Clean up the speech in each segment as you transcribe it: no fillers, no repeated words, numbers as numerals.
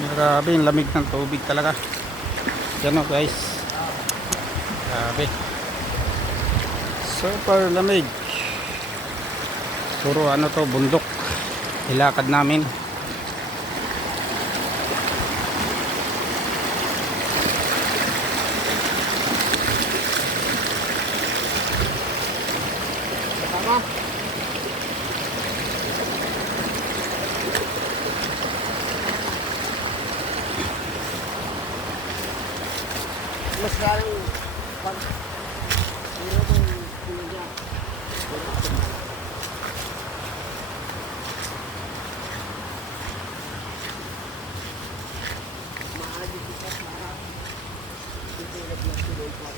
Grabe yung lamig ng tubig talaga. Yan o guys. Grabe. Super lamig. Puro ano to, bundok. Ilakad namin. Mas galing pag meron ng pinagya. Maagi kita para tutulog ng tuloy pa.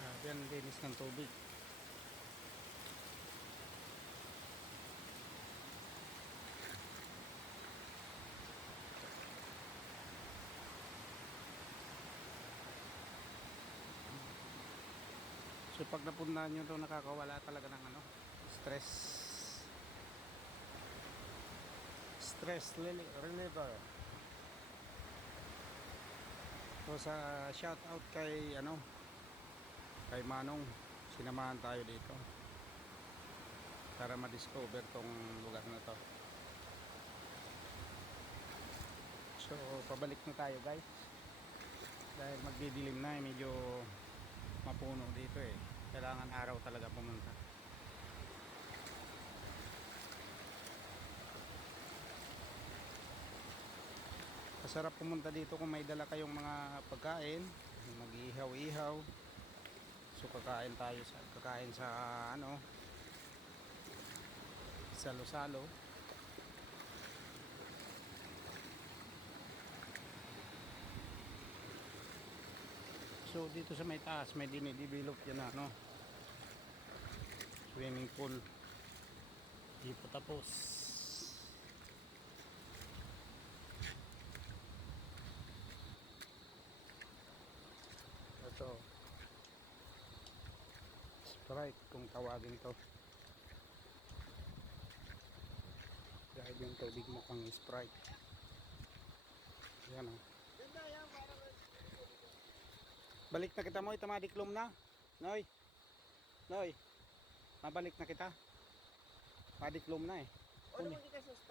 Grabe ang linis ng tubig. So pag napuntahan nyo ito, nakakawala talaga ng ano, stress. Stress reliever. So sa shout out kay ano, kay Manong, sinamahan tayo dito para ma-discover tong lugar na to. So pabalik na tayo guys, dahil magdidilim na, medyo mapuno dito eh. Kailangan araw talaga pumunta. Masarap pumunta dito kung may dala kayong mga pagkain, mag-ihaw-ihaw. So kakain sa ano, salo-salo. So dito sa may taas may dinidevelop yan na ano, swimming pool. Di pa tapos. Ito Sprite kung tawagin to, dahil yung tubig mukhang Sprite. Yan o. Balik na kita mo, itamadiklom na. Noy, Noy, mabalik na kita. Madiklom na eh. O naman kita sa strike.